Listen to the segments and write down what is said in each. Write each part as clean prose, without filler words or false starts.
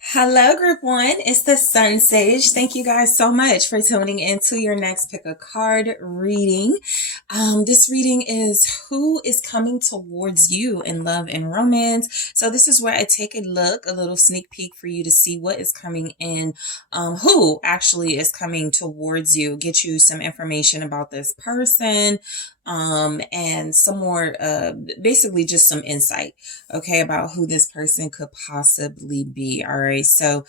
Hello, group one. It's the Sun Sage. Thank you guys so much for tuning into your next pick a card reading. This reading is who is coming towards you in love and romance. So this is where I take a look, a little sneak peek for you to see what is coming in, who actually is coming towards you, get you some information about this person, and some more, basically just some insight, okay, about who this person could possibly be. All right. So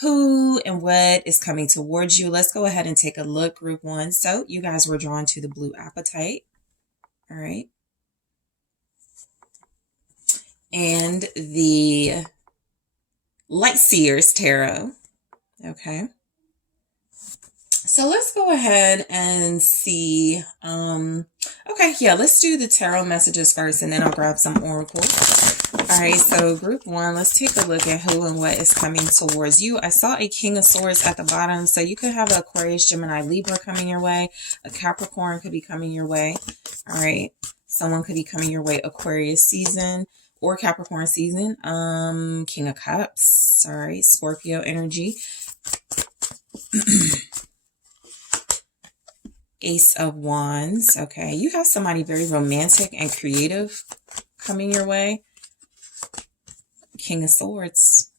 who and what is coming towards you? Let's go ahead and take a look, group one. So you guys were drawn to the blue apatite. All right. And the light seers tarot. Okay. So let's go ahead and see. Okay, yeah, let's do the tarot messages first and then I'll grab some oracles. All right, so group one, let's take a look at who and what is coming towards you. I saw a King of Swords at the bottom, so you could have an Aquarius, Gemini, Libra coming your way. A Capricorn could be coming your way. All right, someone could be coming your way Aquarius season or Capricorn season. King of Cups, sorry, Scorpio energy. Ace of Wands. Okay, you have somebody very romantic and creative coming your way. King of Swords.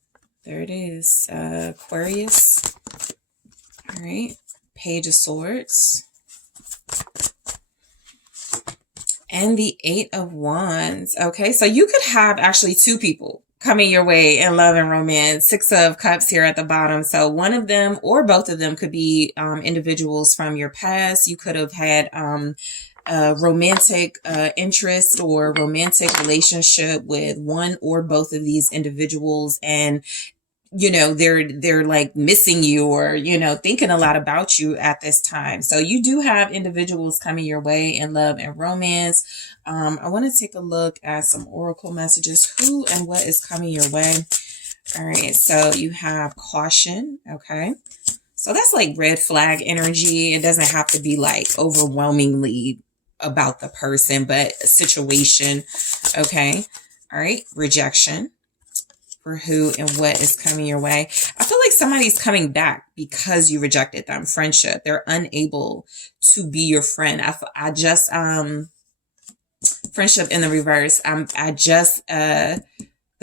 There it is. Aquarius. All right. Page of Swords. And the Eight of Wands. Okay, so you could have actually two people coming your way in love and romance. Six of Cups here at the bottom. So one of them or both of them could be individuals from your past. You could have had romantic interest or romantic relationship with one or both of these individuals, and you know they're like missing you or thinking a lot about you at this time. So you do have individuals coming your way in love and romance. I want to take a look at some oracle messages. Who and what is coming your way? All right, so you have caution. Okay, so that's like red flag energy. It doesn't have to be like overwhelmingly about the person, but a situation. Okay, all right, rejection for who and what is coming your way. I feel like somebody's coming back because you rejected them. Friendship. They're unable to be your friend. I just, friendship in the reverse. The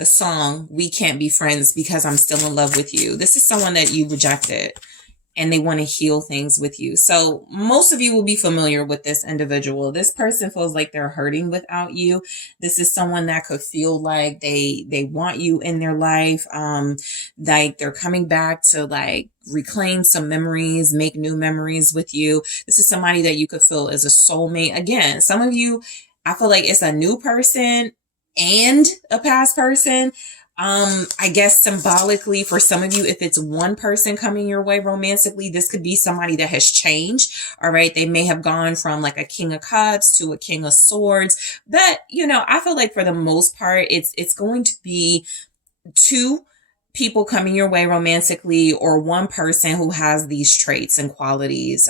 song, We Can't Be Friends Because I'm Still in Love with You. This is someone that you rejected and they want to heal things with you. So most of you will be familiar with this individual. This person feels like they're hurting without you. This is someone that could feel like they want you in their life. Like they're coming back to like reclaim some memories, make new memories with you. This is somebody that you could feel as a soulmate. Again, some of you, I feel like it's a new person and a past person. I guess symbolically for some of you, if it's one person coming your way romantically, this could be somebody that has changed. All right. They may have gone from like a King of Cups to a King of Swords, but I feel like for the most part, it's going to be two people coming your way romantically or one person who has these traits and qualities.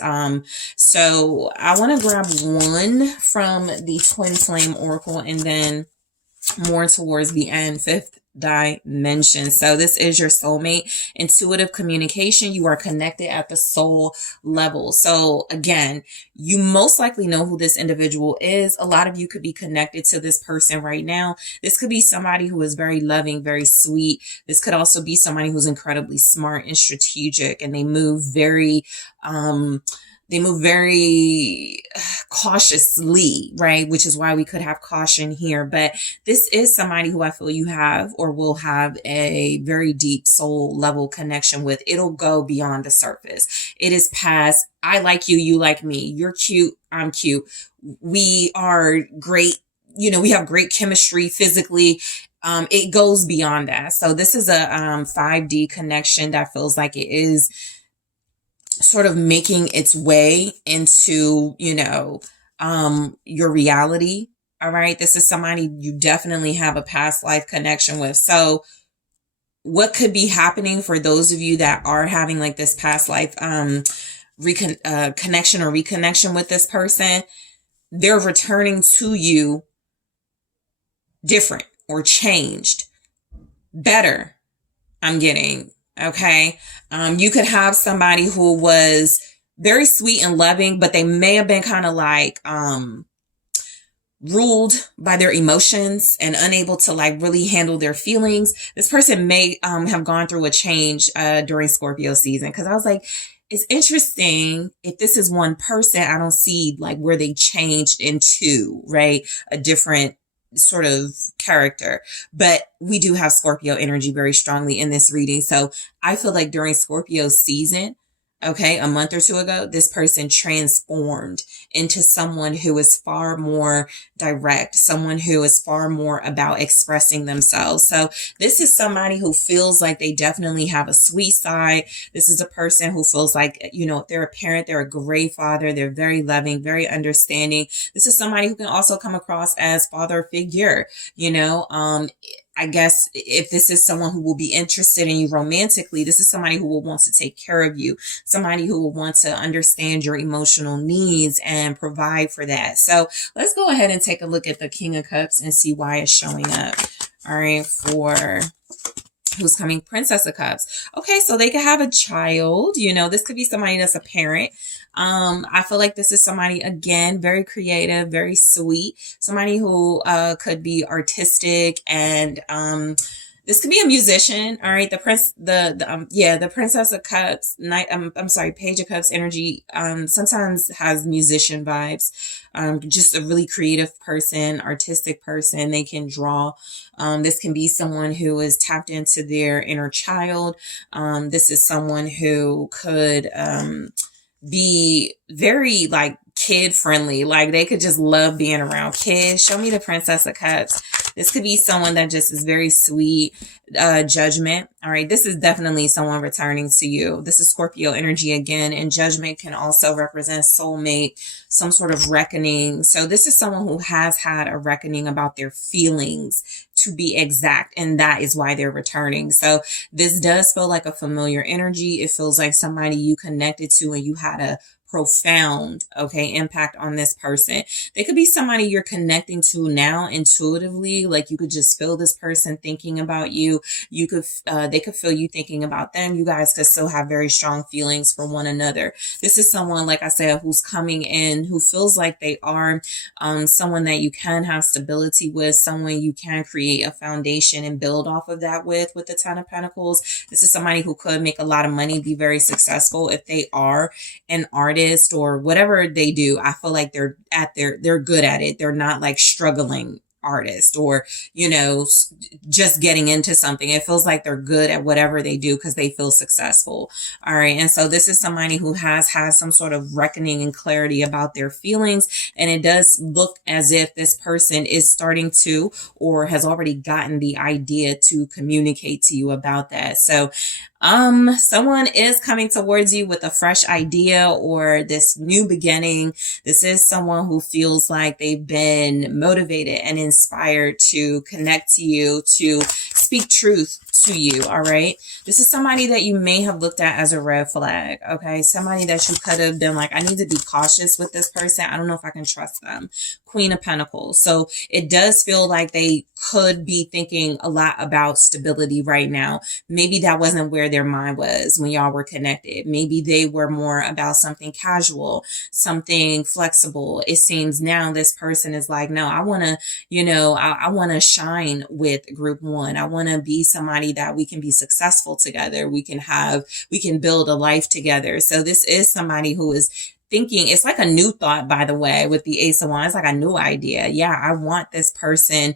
So I want to grab one from the Twin Flame Oracle and then more towards the end, fifth dimension. So this is your soulmate. Intuitive communication. You are connected at the soul level. So again, you most likely know who this individual is. A lot of you could be connected to this person right now. This could be somebody who is very loving, very sweet. This could also be somebody who's incredibly smart and strategic, and they move very cautiously, right? Which is why we could have caution here. But this is somebody who I feel you have or will have a very deep soul level connection with. It'll go beyond the surface. It is past, I like you, you like me. You're cute, I'm cute. We are great. We have great chemistry physically. It goes beyond that. So this is a 5D connection that feels like it is sort of making its way into, your reality. All right. This is somebody you definitely have a past life connection with. So what could be happening for those of you that are having like this past life, connection or reconnection with this person? They're returning to you different or changed, better, I'm getting. Okay. You could have somebody who was very sweet and loving, but they may have been kind of like, ruled by their emotions and unable to like really handle their feelings. This person may have gone through a change during Scorpio season, because I was like, it's interesting if this is one person, I don't see like where they changed into, right, a different sort of character. But we do have Scorpio energy very strongly in this reading. So I feel like during Scorpio season, okay, a month or two ago, this person transformed into someone who is far more direct, someone who is far more about expressing themselves. So this is somebody who feels like they definitely have a sweet side. This is a person who feels like, you know, they're a parent, they're a great father, they're very loving, very understanding. This is somebody who can also come across as father figure, you know, I guess if this is someone who will be interested in you romantically, this is somebody who will want to take care of you, somebody who will want to understand your emotional needs and provide for that. So let's go ahead and take a look at the King of Cups and see why it's showing up. All right, for who's coming, Princess of Cups. Okay, so they could have a child. You know, this could be somebody that's a parent. I feel like this is somebody, again, very creative, very sweet, somebody who could be artistic, and this could be a musician. All right, the Princess of Cups, Page of Cups energy sometimes has musician vibes. Just a really creative person, artistic person. They can draw. This can be someone who is tapped into their inner child. This is someone who could be very like kid friendly. Like they could just love being around kids. Show me the Princess of Cups. This could be someone that just is very sweet. Judgment. All right. This is definitely someone returning to you. This is Scorpio energy again. And judgment can also represent soulmate, some sort of reckoning. So this is someone who has had a reckoning about their feelings, to be exact. And that is why they're returning. So this does feel like a familiar energy. It feels like somebody you connected to and you had a profound, okay, impact on this person. They could be somebody you're connecting to now intuitively. Like you could just feel this person thinking about you. You could, they could feel you thinking about them. You guys could still have very strong feelings for one another. This is someone, like I said, who's coming in, who feels like they are someone that you can have stability with, someone you can create a foundation and build off of that with the Ten of Pentacles. This is somebody who could make a lot of money, be very successful if they are an artist or whatever they do. I feel like they're good at it. They're not like struggling artist or, you know, just getting into something. It feels like they're good at whatever they do because they feel successful. All right. And so this is somebody who has some sort of reckoning and clarity about their feelings. And it does look as if this person is starting to, or has already gotten the idea to communicate to you about that. So someone is coming towards you with a fresh idea or this new beginning. This is someone who feels like they've been motivated and inspired to connect to you, to speak truth to you. All right. This is somebody that you may have looked at as a red flag. Okay. Somebody that you could have been like, I need to be cautious with this person. I don't know if I can trust them. Queen of Pentacles. So it does feel like they could be thinking a lot about stability right now. Maybe that wasn't where their mind was when y'all were connected. Maybe they were more about something casual, something flexible. It seems now this person is like, no, I want to, you know, I want to shine with group one. I want to be somebody that we can be successful together. We can build a life together. So this is somebody who is thinking, it's like a new thought, by the way, with the Ace of Wands. It's like a new idea. Yeah, I want this person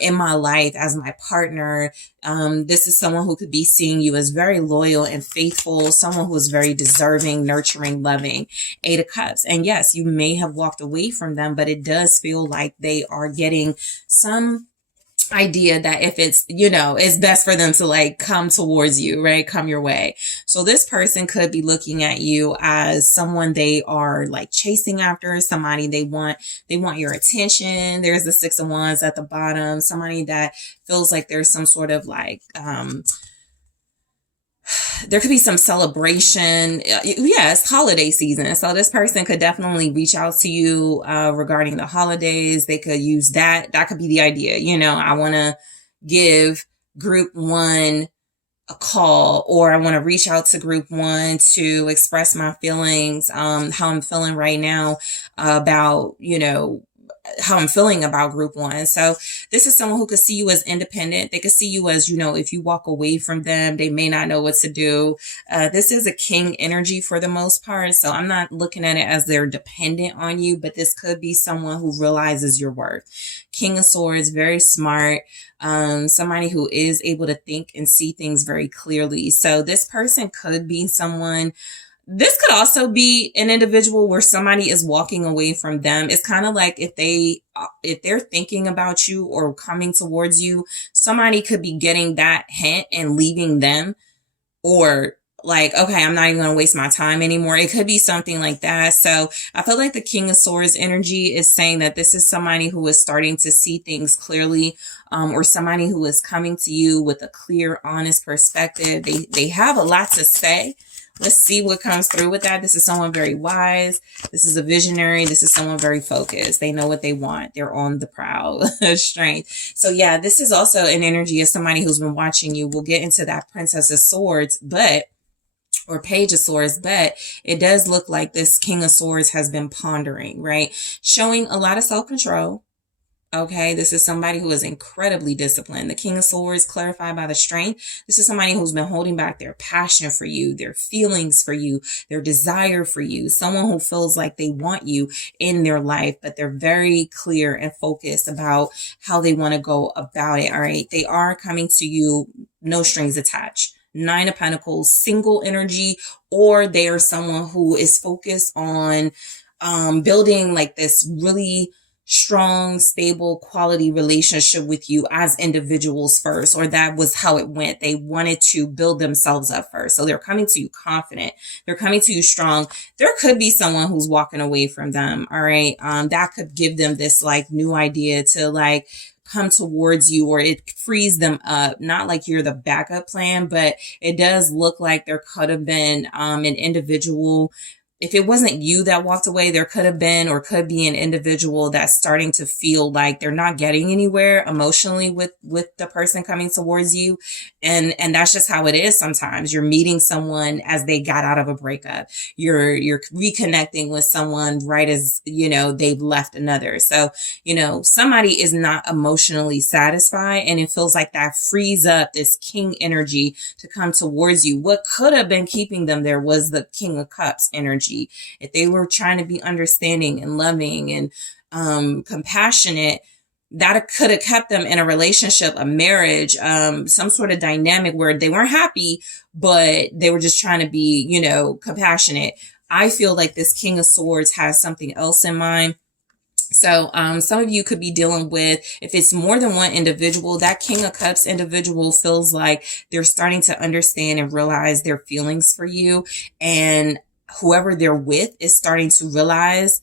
in my life as my partner. This is someone who could be seeing you as very loyal and faithful, someone who is very deserving, nurturing, loving. Eight of Cups. And yes, you may have walked away from them, but it does feel like they are getting some idea that if it's, you know, it's best for them to like come towards you, right? Come your way. So this person could be looking at you as someone they are like chasing after, somebody they want your attention. There's the Six of Wands at the bottom, somebody that feels like there's some sort of like, there could be some celebration. Yeah, it's holiday season. So this person could definitely reach out to you regarding the holidays. They could use that. That could be the idea. You know, I want to give group one a call, or I want to reach out to group one to express my feelings, how I'm feeling right now about, how I'm feeling about group one. So this is someone who could see you as independent. They could see you as, if you walk away from them, they may not know what to do. This is a king energy for the most part. So I'm not looking at it as they're dependent on you, but this could be someone who realizes your worth. King of Swords, very smart. Somebody who is able to think and see things very clearly. So this person could be someone. This could also be an individual where somebody is walking away from them. It's kind of like if they're thinking about you or coming towards you, somebody could be getting that hint and leaving them, or like, okay, I'm not even going to waste my time anymore. It could be something like that. So I feel like the King of Swords energy is saying that this is somebody who is starting to see things clearly, or somebody who is coming to you with a clear, honest perspective. They have a lot to say. Let's see what comes through with that. This is someone very wise. This is a visionary. This is someone very focused. They know what they want. They're on the prowl. Strength. So yeah, this is also an energy of somebody who's been watching you. We'll get into that Princess of Swords, or Page of Swords, but it does look like this King of Swords has been pondering, right? Showing a lot of self-control. Okay, this is somebody who is incredibly disciplined. The King of Swords, clarified by the Strength. This is somebody who's been holding back their passion for you, their feelings for you, their desire for you. Someone who feels like they want you in their life, but they're very clear and focused about how they want to go about it. All right, they are coming to you, no strings attached. Nine of Pentacles, single energy, or they are someone who is focused on building like this really strong, stable, quality relationship with you as individuals first, or that was how it went. They wanted to build themselves up first. So they're coming to you confident. They're coming to you strong. There could be someone who's walking away from them. All right. That could give them this like new idea to like come towards you, or it frees them up. Not like you're the backup plan, but it does look like there could have been an individual. If it wasn't you that walked away, there could have been, or could be, an individual that's starting to feel like they're not getting anywhere emotionally with the person coming towards you. And that's just how it is. Sometimes you're meeting someone as they got out of a breakup. You're reconnecting with someone right as, they've left another. So, somebody is not emotionally satisfied, and it feels like that frees up this king energy to come towards you. What could have been keeping them there was the King of Cups energy. If they were trying to be understanding and loving and compassionate, that could have kept them in a relationship, a marriage, some sort of dynamic where they weren't happy, but they were just trying to be, compassionate. I feel like this King of Swords has something else in mind. So some of you could be dealing with, if it's more than one individual, that King of Cups individual feels like they're starting to understand and realize their feelings for you. And whoever they're with is starting to realize,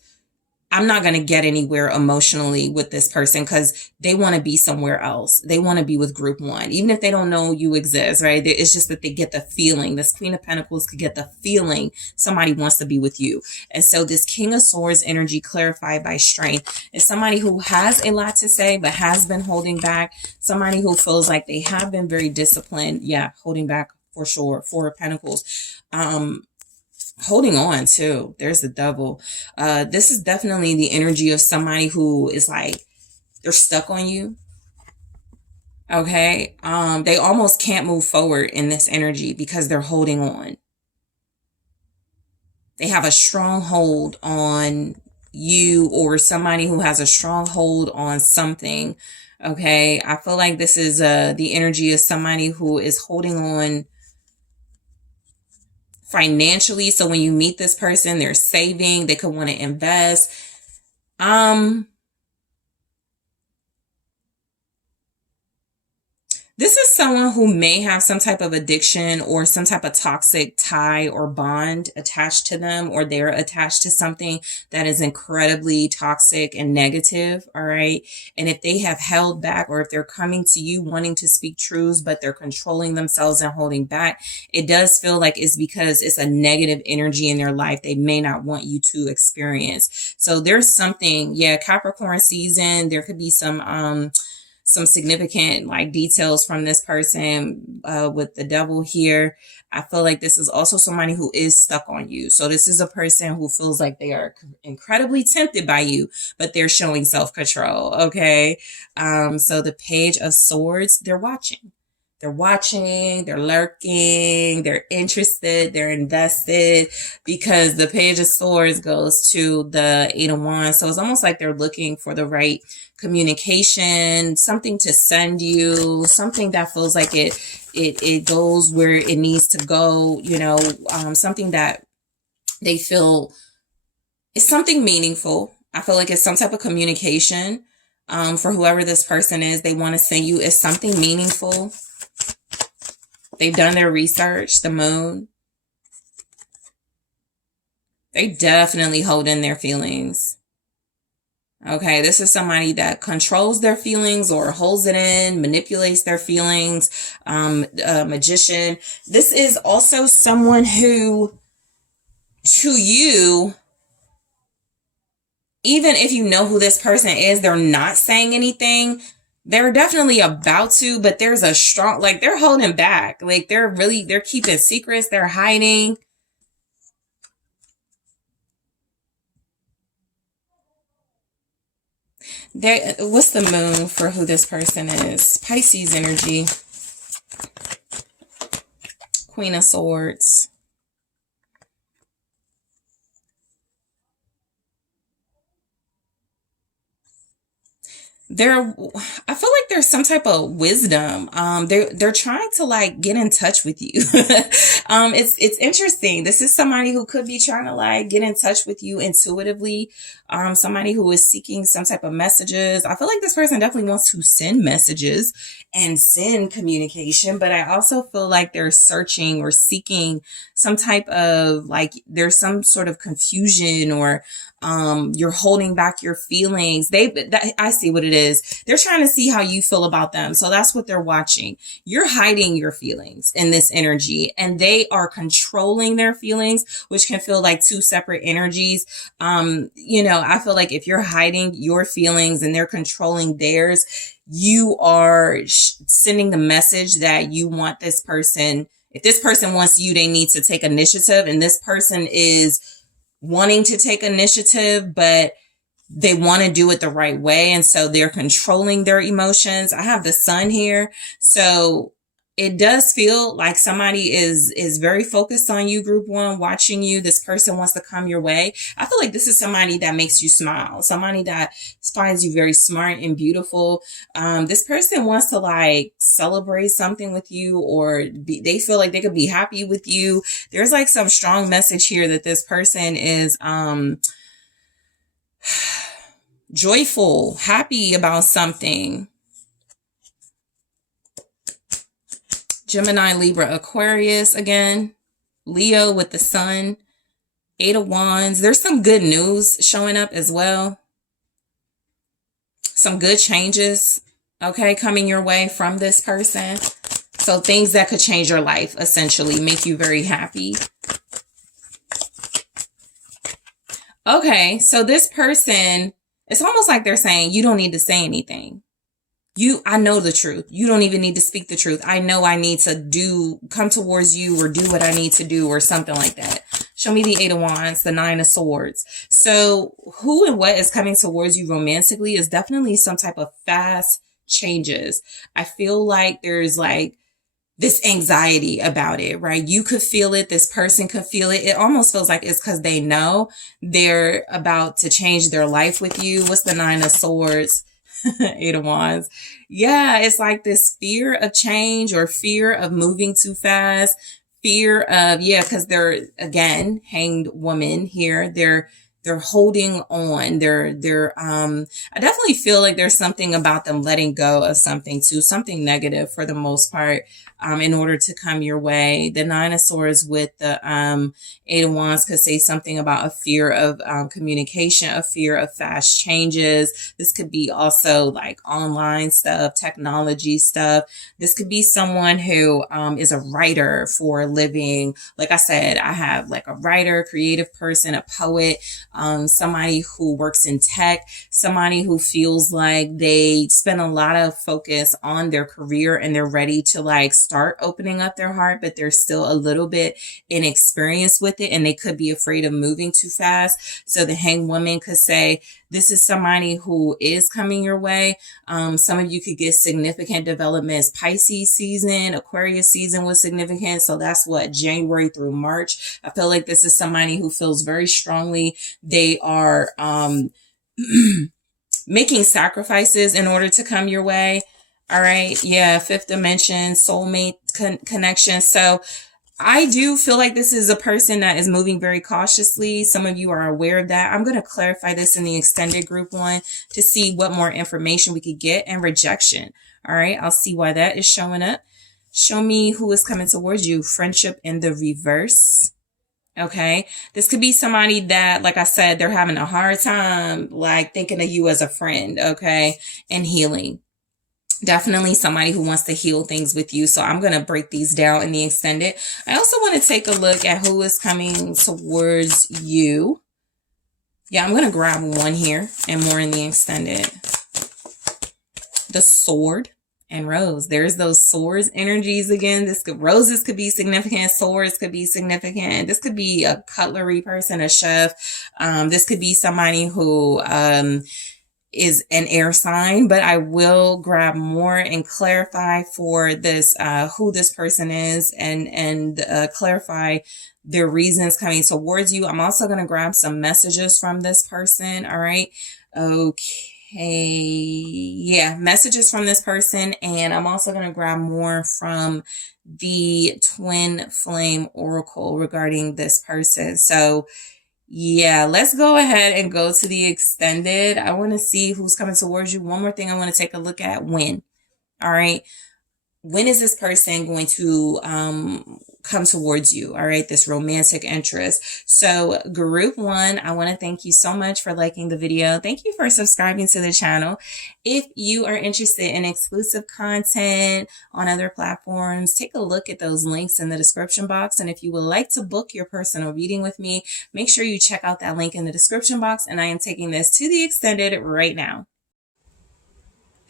I'm not going to get anywhere emotionally with this person, because they want to be somewhere else. They want to be with group one, even if they don't know you exist, right? It's just that they get the feeling. This Queen of Pentacles could get the feeling somebody wants to be with you. And so this King of Swords energy, clarified by Strength, is somebody who has a lot to say, but has been holding back. Somebody who feels like they have been very disciplined. Yeah, holding back for sure. Four of Pentacles. Holding on too. There's the Devil. This is definitely the energy of somebody who is like, they're stuck on you. Okay. They almost can't move forward in this energy because they're holding on. They have a strong hold on you, or somebody who has a strong hold on something. Okay. I feel like this is the energy of somebody who is holding on financially. So when you meet this person, they're saving, they could want to invest. This is someone who may have some type of addiction or some type of toxic tie or bond attached to them, or they're attached to something that is incredibly toxic and negative. All right. And if they have held back, or if they're coming to you wanting to speak truths, but they're controlling themselves and holding back, it does feel like it's because it's a negative energy in their life they may not want you to experience. So there's something, Capricorn season, there could be some, some significant like details from this person with the devil here. I feel like this is also somebody who is stuck on you. So this is a person who feels like they are incredibly tempted by you, but they're showing self-control. Okay. So the Page of Swords, they're watching. They're watching, they're lurking, they're interested, they're invested, because the Page of Swords goes to the Eight of Wands. So it's almost like they're looking for the right communication, something to send you, something that feels like it goes where it needs to go, you know, something that they feel is something meaningful. I feel like it's some type of communication for whoever this person is. They want to send you is something meaningful. They've done their research, the Moon. They definitely hold in their feelings. Okay, this is somebody that controls their feelings or holds it in, manipulates their feelings, a magician. This is also someone who, to you, even if you know who this person is, they're not saying anything. They're definitely about to, but there's a strong, like they're holding back. Like they're keeping secrets. They're hiding. What's the Moon for who this person is? Pisces energy. Queen of Swords. I feel like there's some type of wisdom. They're trying to like get in touch with you. It's interesting. This is somebody who could be trying to like get in touch with you intuitively. Somebody who is seeking some type of messages. I feel like this person definitely wants to send messages and send communication, but I also feel like they're searching or seeking some type of like, there's some sort of confusion or you're holding back your feelings. I see what it is. They're trying to see how you feel about them. So that's what they're watching. You're hiding your feelings in this energy, and they are controlling their feelings, which can feel like two separate energies. I feel like if you're hiding your feelings and they're controlling theirs, you are sending the message that you want this person. If this person wants you, they need to take initiative, and this person is wanting to take initiative, but they want to do it the right way. And so they're controlling their emotions. I have the Sun here. So it does feel like somebody is very focused on you, group one, watching you. This person wants to come your way. I feel like this is somebody that makes you smile, somebody that finds you very smart and beautiful. This person wants to like celebrate something with you, or they feel like they could be happy with you. There's like some strong message here that this person is joyful, happy about something. Gemini, Libra, Aquarius again. Leo with the Sun. Eight of Wands. There's some good news showing up as well. Some good changes, okay, coming your way from this person. So things that could change your life, essentially, make you very happy. Okay, so this person, it's almost like they're saying, you don't need to say anything. I know the truth. You don't even need to speak the truth. I know I need to come towards you or do what I need to do or something like that. Show me the Eight of Wands, the Nine of Swords. So who and what is coming towards you romantically is definitely some type of fast changes. I feel like there's like this anxiety about it, right? You could feel it. This person could feel it. It almost feels like it's because they know they're about to change their life with you. What's the Nine of Swords? Eight of Wands. Yeah, it's like this fear of change or fear of moving too fast. Fear of, because they're, again, hanged woman here. They're holding on. I definitely feel like there's something about them letting go of something too, something negative for the most part, in order to come your way. The Nine of Swords with the Eight of Wands could say something about a fear of communication, a fear of fast changes. This could be also like online stuff, technology stuff. This could be someone who is a writer for a living. Like I said, I have like a writer, creative person, a poet. somebody who works in tech, somebody who feels like they spend a lot of focus on their career and they're ready to like start opening up their heart, but they're still a little bit inexperienced with it and they could be afraid of moving too fast. So the hanged woman could say, this is somebody who is coming your way. Some of you could get significant developments. Pisces season, Aquarius season was significant. So that's what, January through March. I feel like this is somebody who feels very strongly they are making sacrifices in order to come your way. All right. Yeah. Fifth dimension, soulmate connection. So I do feel like this is a person that is moving very cautiously. Some of you are aware of that. I'm going to clarify this in the extended group one to see what more information we could get. And rejection. All right. I'll see why that is showing up. Show me who is coming towards you. Friendship in the reverse. Okay. This could be somebody that, like I said, they're having a hard time, like thinking of you as a friend. Okay. And healing. Definitely somebody who wants to heal things with you. So I'm going to break these down in the extended. I also want to take a look at who is coming towards you. Yeah, I'm going to grab one here and more in the extended. The sword and rose. There's those swords energies again. Roses could be significant. Swords could be significant. This could be a cutlery person, a chef. This could be somebody who, is an air sign, but I will grab more and clarify for this, who this person is and clarify their reasons coming towards you. I'm also going to grab some messages from this person. All right. Okay. Yeah. Messages from this person. And I'm also going to grab more from the twin flame oracle regarding this person. So yeah, let's go ahead and go to the extended. I want to see who's coming towards you. One more thing I want to take a look at. When. All right. When is this person going to come towards you? All right. This romantic interest. So group one, I want to thank you so much for liking the video. Thank you for subscribing to the channel. If you are interested in exclusive content on other platforms, take a look at those links in the description box. And if you would like to book your personal reading with me, make sure you check out that link in the description box. And I am taking this to the extended right now.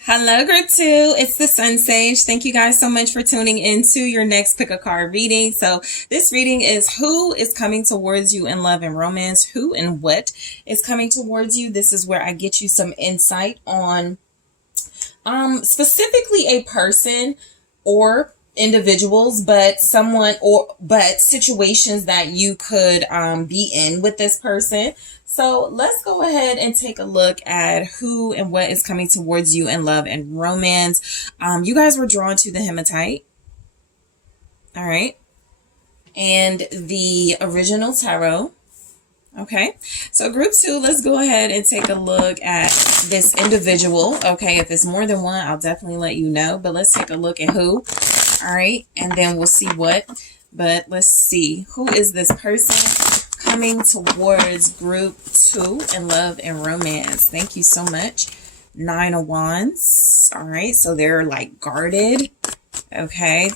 Hello, group two. It's the SunSage. Thank you guys so much for tuning into your next pick a card reading. So this reading is who is coming towards you in love and romance, who and what is coming towards you. This is where I get you some insight on specifically a person or individuals, but situations that you could be in with this person. So let's go ahead and take a look at who and what is coming towards you in love and romance. You guys were drawn to the hematite. All right. And the original tarot. Okay. So group two, let's go ahead and take a look at this individual. Okay. If it's more than one, I'll definitely let you know, but let's take a look at who. All right. And then we'll see what, but let's see who is this person coming towards group two in love and romance. Thank you so much. 9 of Wands. All right. So they're like guarded. Okay.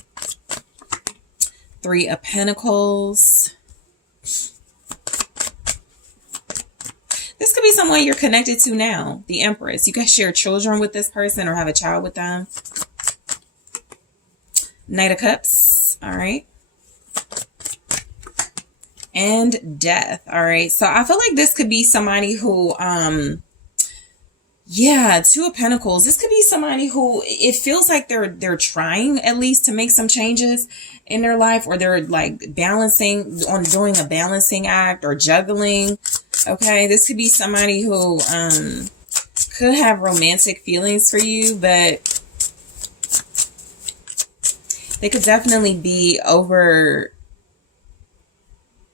3 of Pentacles. This could be someone you're connected to now. The Empress. You guys share children with this person or have a child with them. Knight of Cups. All right. And Death. All right. So I feel like this could be somebody who, yeah, 2 of Pentacles. This could be somebody who it feels like they're trying at least to make some changes in their life, or they're like doing a balancing act or juggling. Okay. This could be somebody who, could have romantic feelings for you, but they could definitely be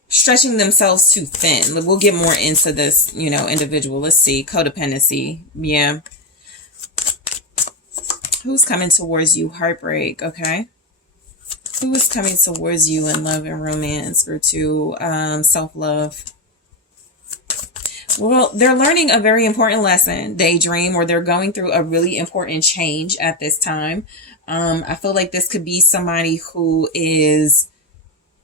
stretching themselves too thin. We'll get more into this, individual. Let's see. Codependency. Yeah. Who's coming towards you? Heartbreak. Okay. Who is coming towards you in love and romance? Or to self-love. Well, they're learning a very important lesson. Daydream, or they're going through a really important change at this time. I feel like this could be somebody who is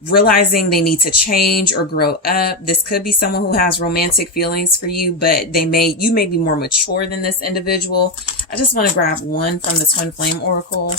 realizing they need to change or grow up. This could be someone who has romantic feelings for you, but you may be more mature than this individual. I just want to grab one from the Twin Flame Oracle.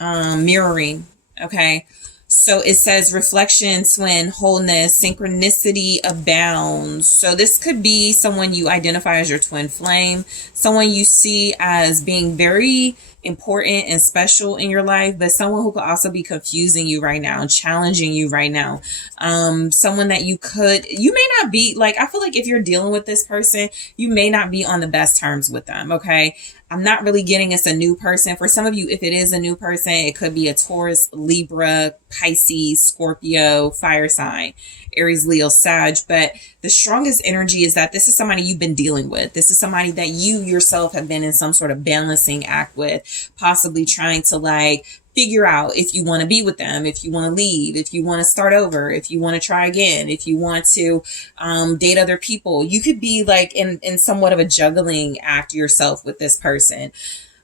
Mirroring. Okay. So it says reflection, twin, wholeness, synchronicity abounds. So this could be someone you identify as your twin flame, someone you see as being very important and special in your life, but someone who could also be confusing you right now, challenging you right now. Someone that you may not be like, I feel like if you're dealing with this person, you may not be on the best terms with them. Okay. I'm not really getting it's a new person. For some of you, if it is a new person, it could be a Taurus, Libra, Pisces, Scorpio, fire sign, Aries, Leo, Sag. But the strongest energy is that this is somebody you've been dealing with. This is somebody that you yourself have been in some sort of balancing act with, possibly trying to like figure out if you want to be with them, if you want to leave, if you want to start over, if you want to try again, if you want to date other people. You could be like in somewhat of a juggling act yourself with this person.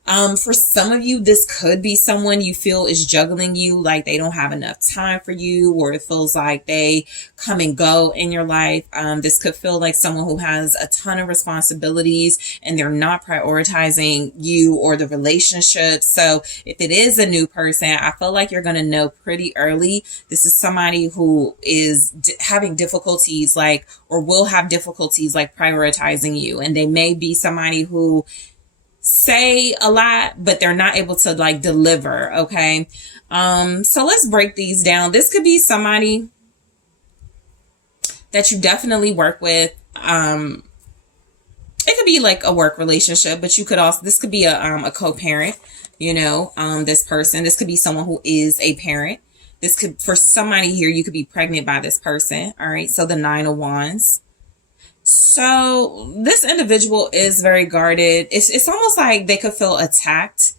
For some of you, this could be someone you feel is juggling you, like they don't have enough time for you, or it feels like they come and go in your life. This could feel like someone who has a ton of responsibilities and they're not prioritizing you or the relationship. So if it is a new person, I feel like you're going to know pretty early. This is somebody who is having difficulties or will have difficulties prioritizing you. And they may be somebody who say a lot, but they're not able to deliver. Okay. So let's break these down. This could be somebody that you definitely work with. It could be like a work relationship, but this could be a co-parent, this person. This could be someone who is a parent. For somebody here, you could be pregnant by this person. All right. So the 9 of Wands. So this individual is very guarded. It's almost like they could feel attacked.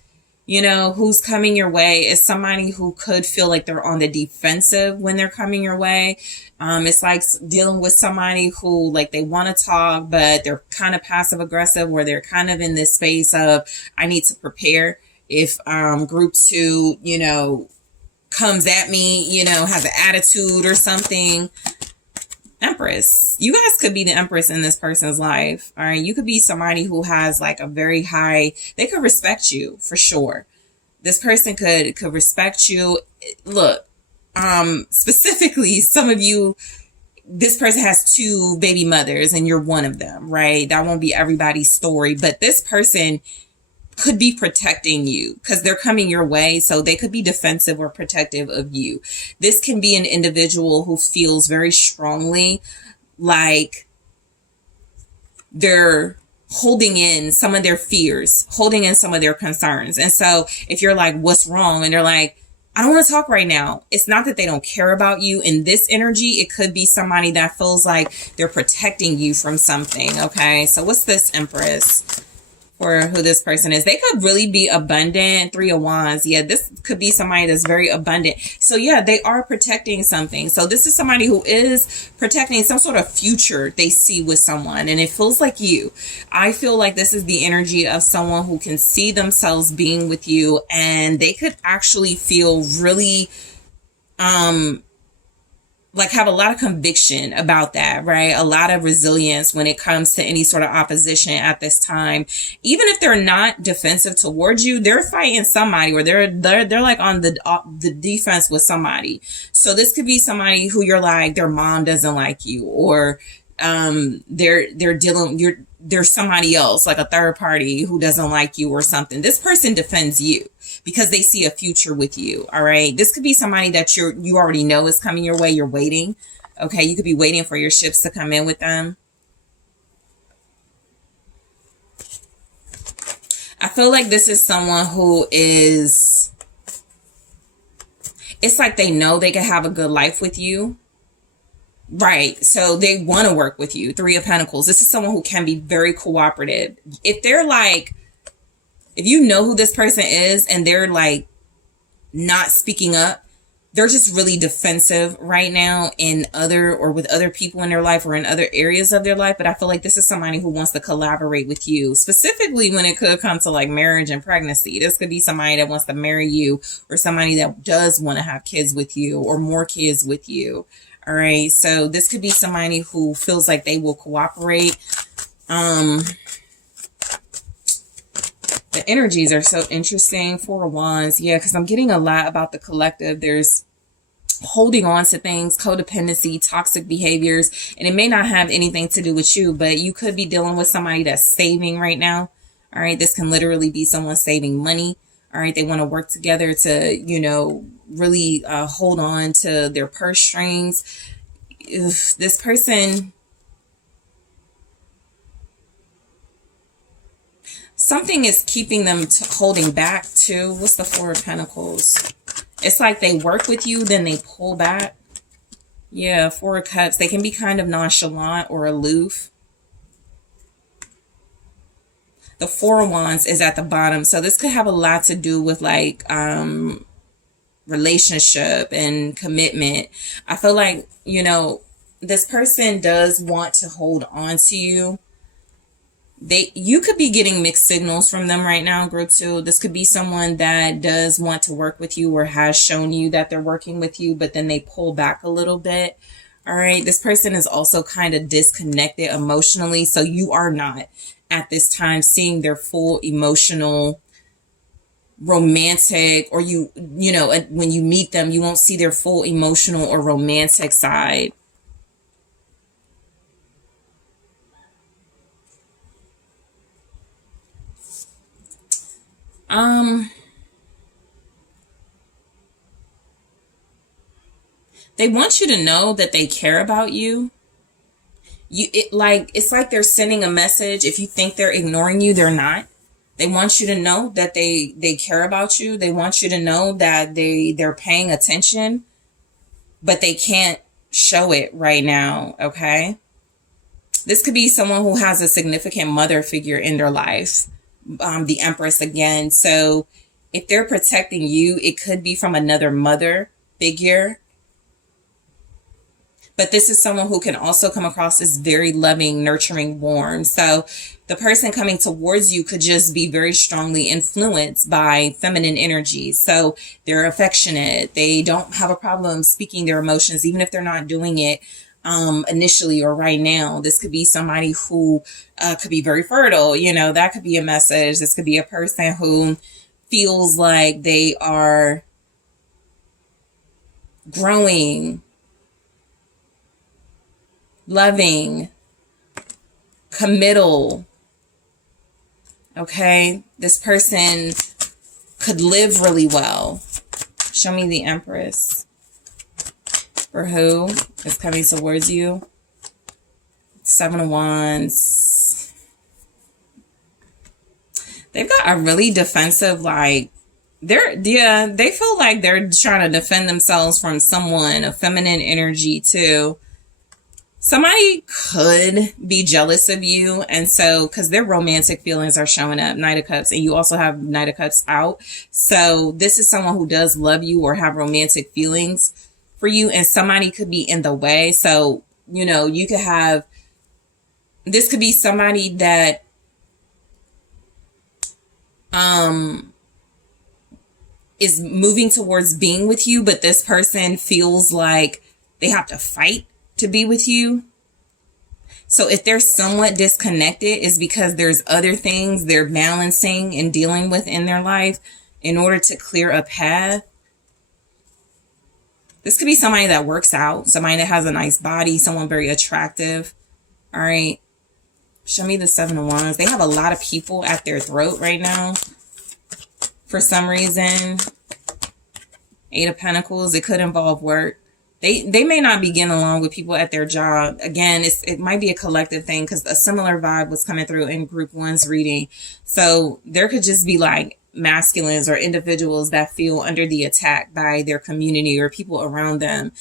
Who's coming your way is somebody who could feel like they're on the defensive when they're coming your way. It's like dealing with somebody who they want to talk, but they're kind of passive aggressive, where they're kind of in this space of, I need to prepare if group 2, comes at me, has an attitude or something. Empress. You guys could be the Empress in this person's life. All right. You could be somebody who has a very high, they could respect you for sure. This person could respect you. Look, specifically, some of you, this person has 2 baby mothers and you're one of them, right? That won't be everybody's story, but this person could be protecting you because they're coming your way. So they could be defensive or protective of you. This can be an individual who feels very strongly like they're holding in some of their fears, holding in some of their concerns. And so if you're like, what's wrong? And they're like, I don't want to talk right now. It's not that they don't care about you. In this energy, it could be somebody that feels like they're protecting you from something. Okay. So what's this, Empress? For who this person is. They could really be abundant. 3 of Wands. Yeah, this could be somebody that's very abundant. So yeah, they are protecting something. So this is somebody who is protecting some sort of future they see with someone. And it feels like you. I feel like this is the energy of someone who can see themselves being with you, and they could actually feel really have a lot of conviction about that, right? A lot of resilience when it comes to any sort of opposition at this time. Even if they're not defensive towards you, they're fighting somebody, or they're on the defense with somebody. So this could be somebody who you're like, their mom doesn't like you, or there's somebody else, like a third party who doesn't like you or something. This person defends you because they see a future with you. All right. This could be somebody that you already know is coming your way. You're waiting. Okay. You could be waiting for your ships to come in with them. I feel like this is someone who it's like they know they can have a good life with you. Right. So they want to work with you. 3 of Pentacles. This is someone who can be very cooperative. If you know who this person is and they're not speaking up, they're just really defensive right now in other or with other people in their life or in other areas of their life. But I feel like this is somebody who wants to collaborate with you, specifically when it could come to like marriage and pregnancy. This could be somebody that wants to marry you, or somebody that does want to have kids with you or more kids with you. All right. So this could be somebody who feels like they will cooperate. The energies are so interesting. Four of Wands. Yeah, because I'm getting a lot about the collective. There's holding on to things, codependency, toxic behaviors, and it may not have anything to do with you, but you could be dealing with somebody that's saving right now. All right. This can literally be someone saving money. All right. They want to work together to, you know, really hold on to their purse strings. If this person, something is keeping them holding back too. What's the Four of Pentacles? It's like they work with you, then they pull back. Yeah, Four of Cups. They can be kind of nonchalant or aloof. The Four of Wands is at the bottom. So this could have a lot to do with like relationship and commitment. I feel like, you know, this person does want to hold on to you. You could be getting mixed signals from them right now, group 2. This could be someone that does want to work with you or has shown you that they're working with you, but then they pull back a little bit. All right. This person is also kind of disconnected emotionally. So you are not at this time seeing their full emotional, romantic, or you know, when you meet them, you won't see their full emotional or romantic side. They want you to know that they care about you. It's like they're sending a message. If you think they're ignoring you, they're not. They want you to know that they care about you. They want you to know that they're paying attention, but they can't show it right now. Okay. This could be someone who has a significant mother figure in their life. The Empress again. So if they're protecting you, it could be from another mother figure. But this is someone who can also come across as very loving, nurturing, warm. So the person coming towards you could just be very strongly influenced by feminine energy. So they're affectionate. They don't have a problem speaking their emotions, even if they're not doing it initially or right now. This could be somebody who could be very fertile. You know, that could be a message. This could be a person who feels like they are growing, loving, committal. Okay. This person could live really well. Show me the Empress. For who is coming towards you? Seven of Wands. They've got a really defensive, like, they feel like they're trying to defend themselves from someone, a feminine energy too. Somebody could be jealous of you. And so, because their romantic feelings are showing up, Knight of Cups, and you also have Knight of Cups out. So this is someone who does love you or have romantic feelings for you. And somebody could be in the way. So, you know, you could have, this could be somebody that, is moving towards being with you, but this person feels like they have to fight to be with you. So if they're somewhat disconnected, it's because there's other things they're balancing and dealing with in their life in order to clear a path. This could be somebody that works out, somebody that has a nice body, someone very attractive. All right. Show me the Seven of Wands. They have a lot of people at their throat right now. For some reason. Eight of Pentacles. It could involve work. They may not be getting along with people at their job. Again, it might be a collective thing because a similar vibe was coming through in group 1's reading. So there could just be like masculines or individuals that feel under the attack by their community or people around them.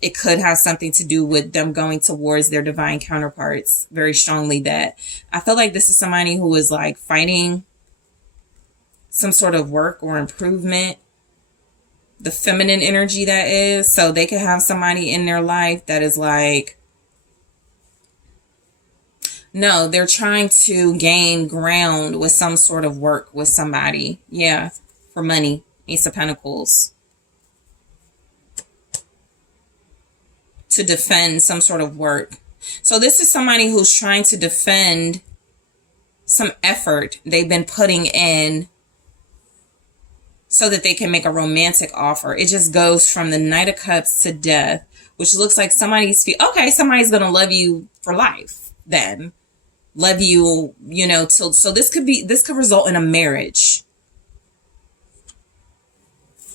It could have something to do with them going towards their divine counterparts very strongly. That I feel like this is somebody who is like fighting some sort of work or improvement. the feminine energy that is. So they could have somebody in their life that is like, no, they're trying to gain ground with some sort of work with somebody. Yeah, for money. Ace of Pentacles. To defend some sort of work. So this is somebody who's trying to defend some effort they've been putting in so that they can make a romantic offer. It just goes from the Knight of Cups to Death, which looks like somebody's somebody's gonna love you for life then. Love you, you know, till, so this could result in a marriage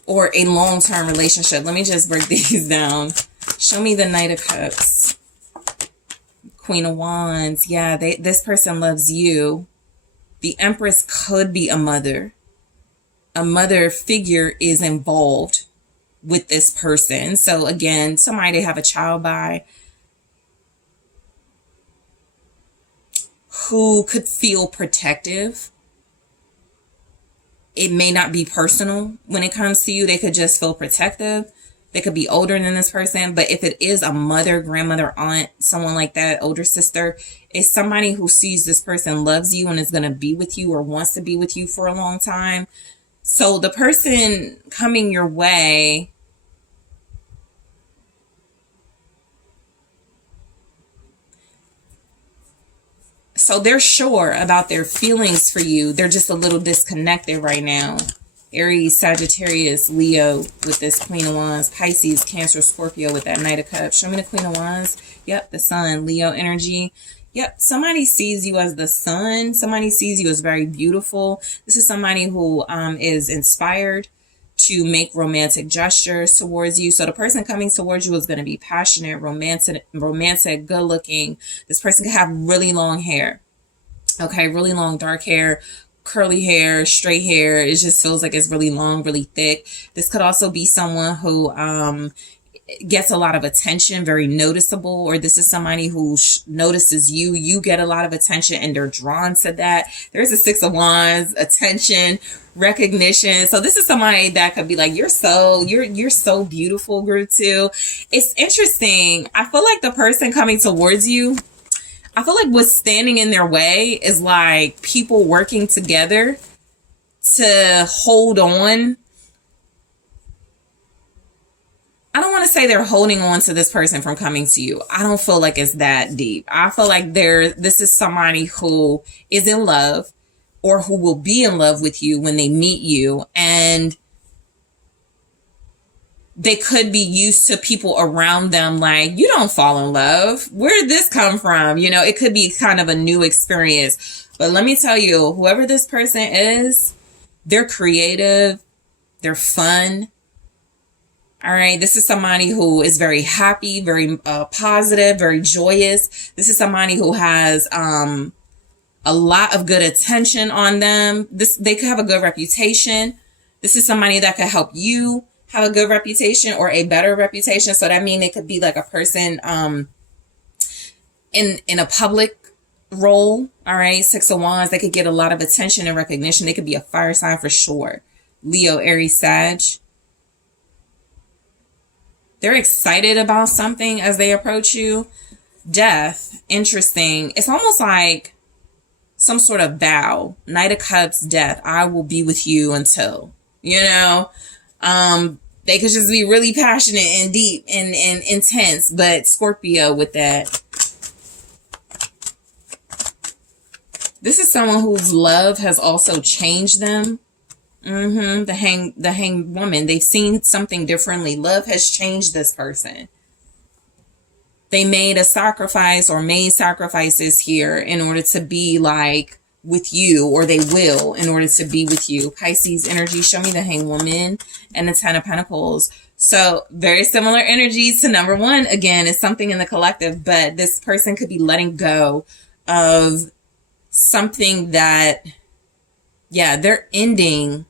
or a long-term relationship. Let me just break these down. Show me the Knight of Cups. Queen of Wands. Yeah, this person loves you. The Empress could be a mother. A mother figure is involved with this person. So again, somebody they have a child by who could feel protective. It may not be personal when it comes to you. They could just feel protective. They could be older than this person. But if it is a mother, grandmother, aunt, someone like that, older sister, it's somebody who sees this person loves you and is going to be with you or wants to be with you for a long time. So the person coming your way, so they're sure about their feelings for you. They're just a little disconnected right now. Aries, Sagittarius, Leo with this Queen of Wands, Pisces, Cancer, Scorpio with that Knight of Cups. Show me the Queen of Wands. Yep, the Sun, Leo energy. Yep, somebody sees you as the sun. Somebody sees you as very beautiful. This is somebody who is inspired to make romantic gestures towards you. So the person coming towards you is going to be passionate, romantic, good looking. This person could have really long hair. Okay, really long dark hair, curly hair, straight hair. It just feels like it's really long, really thick. This could also be someone who gets a lot of attention, very noticeable, or this is somebody who notices you. You get a lot of attention and they're drawn to that. There's a Six of Wands, attention, recognition. So this is somebody that could be like, you're so beautiful, group two. It's interesting. I feel like the person coming towards you, I feel like what's standing in their way is like people working together to hold on. I don't want to say they're holding on to this person from coming to you. I don't feel like it's that deep. I feel like this is somebody who is in love or who will be in love with you when they meet you. And they could be used to people around them like, you don't fall in love. Where did this come from? You know, it could be kind of a new experience. But let me tell you, whoever this person is, they're creative. They're fun. All right. This is somebody who is very happy, very positive, very joyous. This is somebody who has a lot of good attention on them. They could have a good reputation. This is somebody that could help you have a good reputation or a better reputation. So that means they could be like a person in a public role. All right. Six of Wands. They could get a lot of attention and recognition. They could be a fire sign for sure. Leo, Aries, Sag. They're excited about something as they approach you. Death, interesting. It's almost like some sort of vow. Knight of Cups, Death. I will be with you until, you know. They could just be really passionate and deep and intense. But Scorpio with that. This is someone whose love has also changed them. The hang woman. They've seen something differently. Love has changed this person. They made a sacrifice or made sacrifices here in order to be like with you, or they will in order to be with you. Pisces energy. Show me the Hanged Woman and the Ten of Pentacles. So very similar energies to number one. Again, it's something in the collective, but this person could be letting go of something that, yeah, they're ending.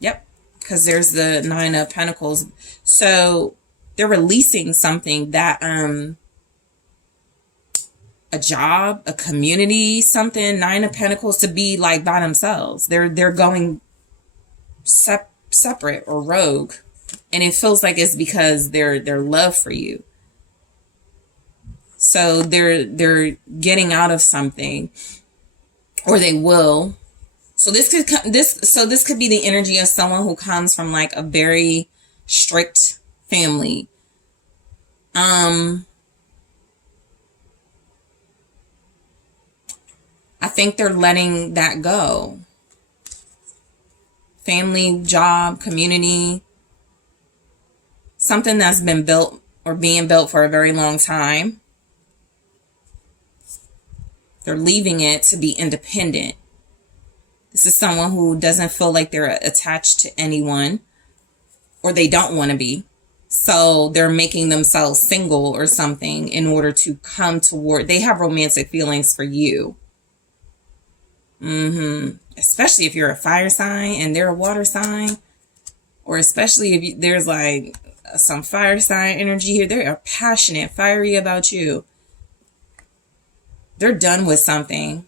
Yep. Because there's the Nine of Pentacles. So they're releasing something that a job, a community, something. Nine of Pentacles, to be like by themselves. They're going separate or rogue. And it feels like it's because their love for you. So they're getting out of something, or they will. So this could be the energy of someone who comes from like a very strict family. I think they're letting that go. Family, job, community, something that's been built or being built for a very long time. They're leaving it to be independent. This is someone who doesn't feel like they're attached to anyone, or they don't want to be. So they're making themselves single or something in order to come toward, they have romantic feelings for you. Especially if you're a fire sign and they're a water sign, or especially if there's like some fire sign energy here. They are passionate, fiery about you. They're done with something.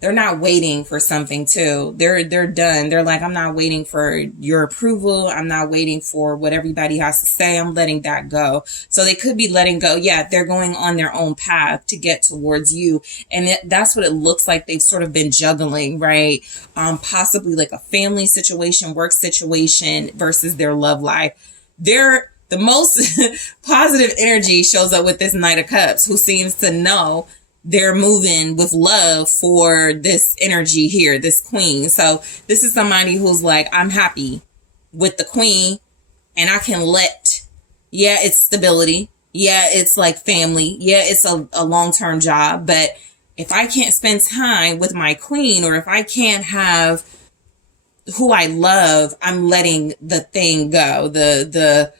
They're not waiting for something too. They're done. They're like, I'm not waiting for your approval. I'm not waiting for what everybody has to say. I'm letting that go. So they could be letting go. Yeah, they're going on their own path to get towards you. And that's what it looks like. They've sort of been juggling, right? Possibly like a family situation, work situation versus their love life. The most positive energy shows up with this Knight of Cups, who seems to know they're moving with love for this energy here, this queen. So this is somebody who's like, I'm happy with the queen, and I can yeah, it's stability. Yeah, it's like family. Yeah, it's a long-term job. But if I can't spend time with my queen, or if I can't have who I love, I'm letting the thing go. The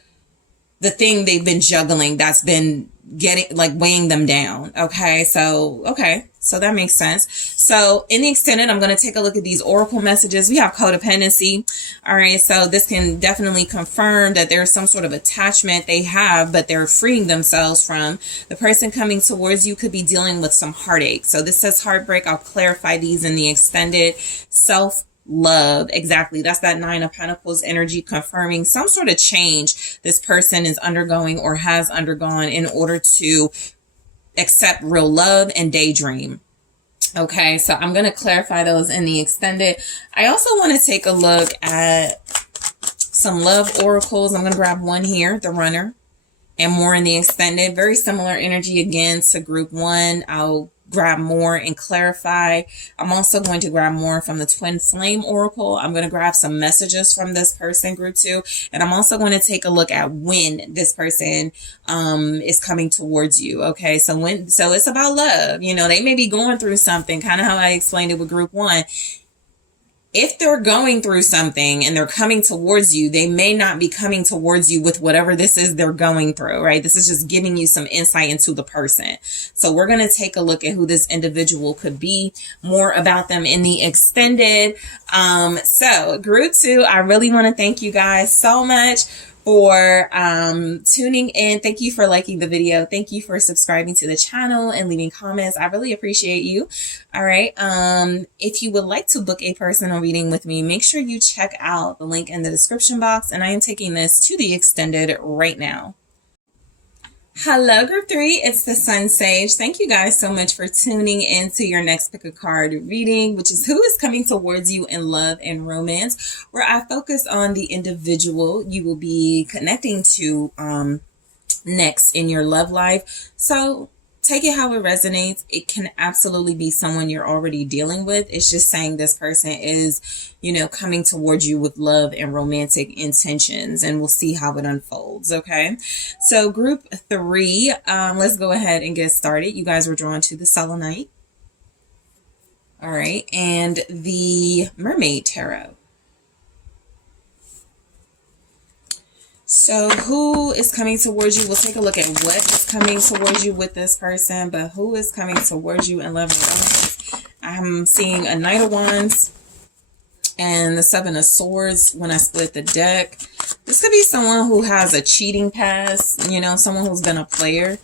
thing they've been juggling that's been getting, like, weighing them down. Okay, so that makes sense. So in the extended, I'm going to take a look at these oracle messages. We have codependency. All right, so this can definitely confirm that there's some sort of attachment they have, but they're freeing themselves from. The person coming towards you could be dealing with some heartache. So this says heartbreak. I'll clarify these in the extended. Self-love, exactly. That's that Nine of Pentacles energy, confirming some sort of change this person is undergoing or has undergone in order to accept real love and daydream. Okay, so I'm going to clarify those in the extended. I also want to take a look at some love oracles. I'm going to grab one here, the Runner, and more in the extended. Very similar energy again to group one. I'll grab more and clarify. I'm also going to grab more from the Twin Flame Oracle. I'm going to grab some messages from this person, group two. And I'm also going to take a look at when this person is coming towards you. Okay, so it's about love. You know, they may be going through something, kind of how I explained it with group one. If they're going through something and they're coming towards you, they may not be coming towards you with whatever this is they're going through, right? This is just giving you some insight into the person. So we're going to take a look at who this individual could be, more about them in the extended. So group two, I really want to thank you guys so much for tuning in. Thank you for liking the video. Thank you for subscribing to the channel and leaving comments. I really appreciate you. All right. If you would like to book a personal reading with me, make sure you check out the link in the description box. And I am taking this to the extended right now. Hello, group three. It's the SunSage. Thank you guys so much for tuning in to your next pick a card reading, which is who is coming towards you in love and romance, where I focus on the individual you will be connecting to next in your love life. So take it how it resonates. It can absolutely be someone you're already dealing with. It's just saying this person is, you know, coming towards you with love and romantic intentions, and we'll see how it unfolds. Okay. So group three, let's go ahead and get started. You guys were drawn to the Selenite. All right. And the Mermaid Tarot. So who is coming towards you? We'll take a look at what is coming towards you with this person, but who is coming towards you in love and romance? I'm seeing a Knight of Wands and the Seven of Swords when I split the deck. This could be someone who has a cheating past, you know, someone who's been a player.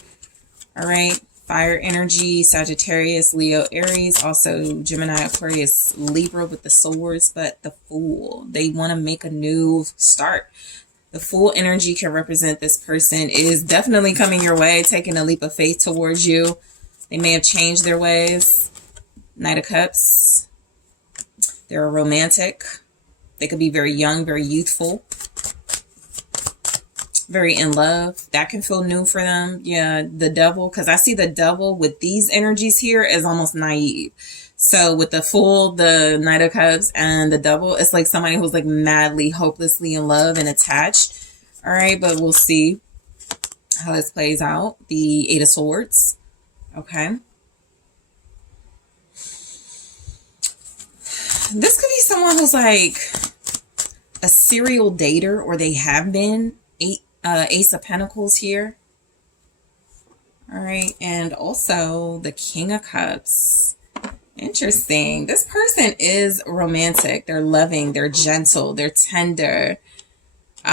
All right. Fire energy, Sagittarius, Leo, Aries, also Gemini, Aquarius, Libra with the swords, but the Fool. They want to make a new start. The Fool energy can represent this person is definitely coming your way, taking a leap of faith towards you. They may have changed their ways. Knight of Cups. They're a romantic. They could be very young, very youthful. Very in love. That can feel new for them. Yeah, the Devil, because I see the Devil with these energies here as almost naive. So with the Fool, the Knight of Cups, and the Devil, it's like somebody who's like madly, hopelessly in love and attached. All right, but we'll see how this plays out. The Eight of Swords. Okay. This could be someone who's like a serial dater, or they have been. Ace of Pentacles here. All right. And also the King of Cups. Interesting. This person is romantic. They're loving. They're gentle. They're tender. They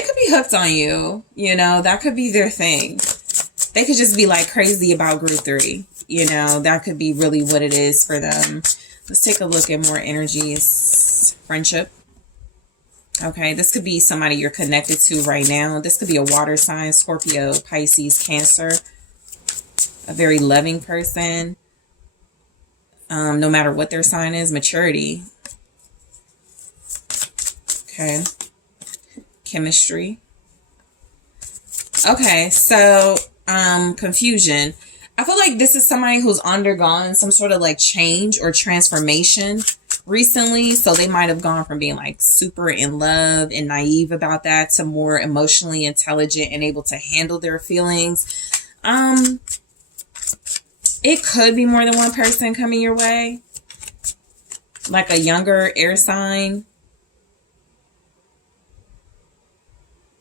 could be hooked on you. You know, that could be their thing. They could just be like crazy about group 3. You know, that could be really what it is for them. Let's take a look at more energies. Friendship. Okay, this could be somebody you're connected to right now. This could be a water sign, Scorpio, Pisces, Cancer. A very loving person. No matter what their sign is. Maturity. Okay. Chemistry. Okay, so confusion. I feel like this is somebody who's undergone some sort of like change or transformation recently. So they might have gone from being like super in love and naive about that to more emotionally intelligent and able to handle their feelings. It could be more than one person coming your way. Like a younger air sign.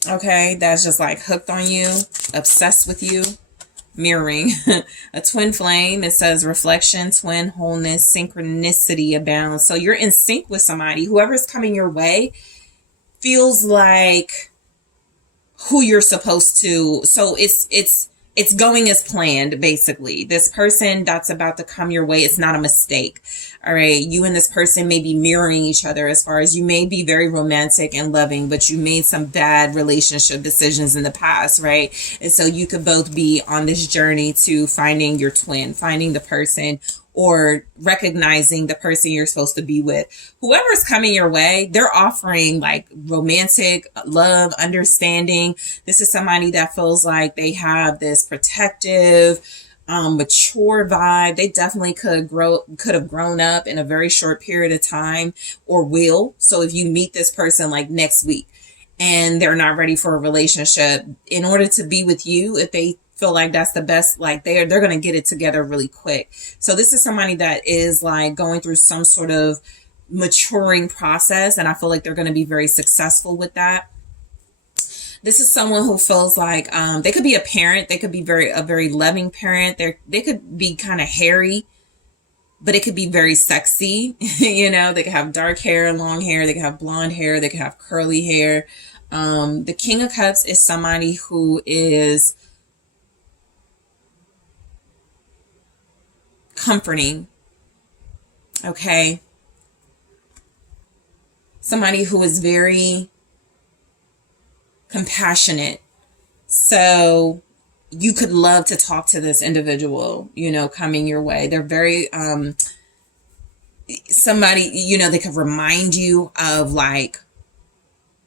Okay, that's just like hooked on you, obsessed with you. Mirroring. A twin flame. It says reflection, twin, wholeness, synchronicity abounds. So you're in sync with somebody. Whoever's coming your way feels like who you're supposed to. So it's going as planned, basically. This person that's about to come your way, it's not a mistake. All right. You and this person may be mirroring each other, as far as you may be very romantic and loving, but you made some bad relationship decisions in the past, right? And so you could both be on this journey to finding your twin, finding the person, or recognizing the person you're supposed to be with. Whoever's coming your way, they're offering like romantic love, understanding. This is somebody that feels like they have this protective, mature vibe. They definitely could have grown up in a very short period of time, or will. So if you meet this person like next week and they're not ready for a relationship, in order to be with you, if they feel like that's the best, like they're going to get it together really quick. So this is somebody that is like going through some sort of maturing process, and I feel like they're going to be very successful with that. This is someone who feels like they could be a parent. They could be a very loving parent. They could be kind of hairy, but it could be very sexy. You know, they could have dark hair, long hair. They could have blonde hair. They could have curly hair. The King of Cups is somebody who is comforting. Okay. Somebody who is very compassionate. So you could love to talk to this individual, you know, coming your way. They're very, somebody, you know, they could remind you of like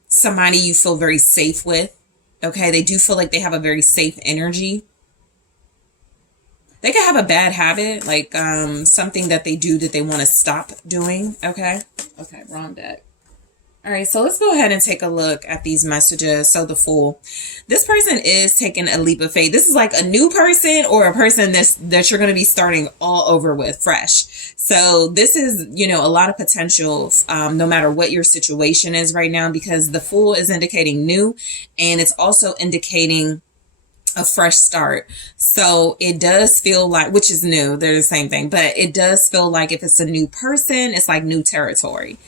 somebody you feel very safe with. Okay. They do feel like they have a very safe energy. They could have a bad habit, like something that they do that they want to stop doing. Okay. Okay. Wrong deck. All right, so let's go ahead and take a look at these messages. So the Fool, this person is taking a leap of faith. This is like a new person, or a person that you're going to be starting all over with, fresh. So this is, you know, a lot of potential, no matter what your situation is right now, because the Fool is indicating new, and it's also indicating a fresh start. So it does feel like, which is new, they're the same thing, but it does feel like if it's a new person, it's like new territory.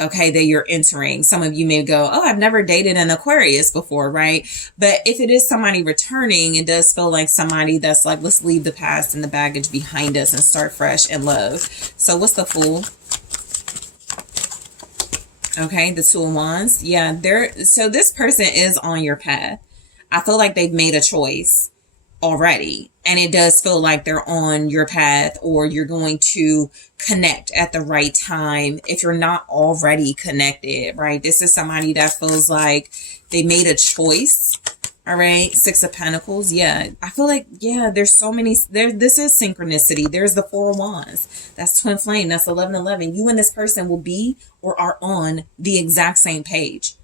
okay, that you're entering. Some of you may go, oh, I've never dated an Aquarius before, right? But if it is somebody returning, it does feel like somebody that's like, let's leave the past and the baggage behind us and start fresh in love. So what's the Fool? Okay, the Two of Wands. Yeah, so this person is on your path. I feel like they've made a choice already, and it does feel like they're on your path, or you're going to connect at the right time if you're not already connected, right? This is somebody that feels like they made a choice. All right, Six of Pentacles. Yeah, I feel like, yeah, there's so many there. This is synchronicity. There's the Four of Wands. That's twin flame. That's 1111. You and this person will be or are on the exact same page.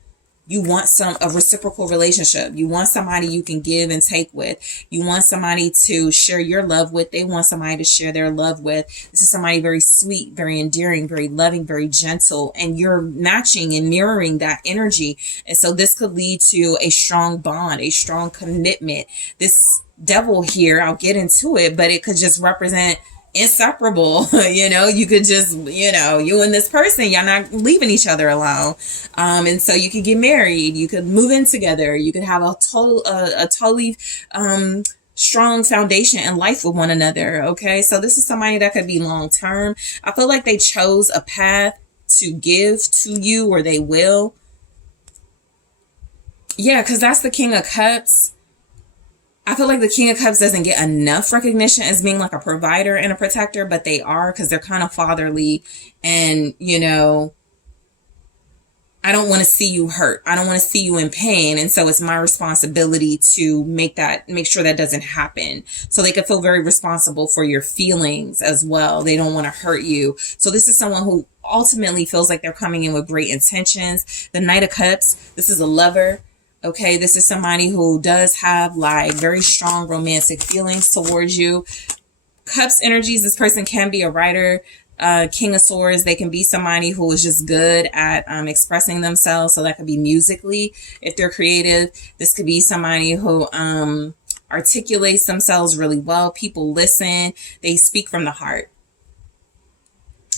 You want a reciprocal relationship. You want somebody you can give and take with. You want somebody to share your love with. They want somebody to share their love with. This is somebody very sweet, very endearing, very loving, very gentle, and you're matching and mirroring that energy. And so this could lead to a strong bond, a strong commitment. This Devil here, I'll get into it, but it could just represent inseparable. You could just, you and this person, y'all not leaving each other alone. And so you could get married, you could move in together, you could have a totally strong foundation in life with one another. Okay, so this is somebody that could be long term. I feel like they chose a path to give to you, or they will. Yeah, because that's the King of Cups. I feel like the King of Cups doesn't get enough recognition as being like a provider and a protector, but they are, because they're kind of fatherly. And, I don't want to see you hurt. I don't want to see you in pain. And so it's my responsibility to make sure that doesn't happen. So they could feel very responsible for your feelings as well. They don't want to hurt you. So this is someone who ultimately feels like they're coming in with great intentions. The Knight of Cups, this is a lover. Okay, this is somebody who does have like very strong romantic feelings towards you. Cups energies, this person can be a writer. King of Swords, they can be somebody who is just good at expressing themselves. So that could be musically if they're creative. This could be somebody who articulates themselves really well. People listen. They speak from the heart.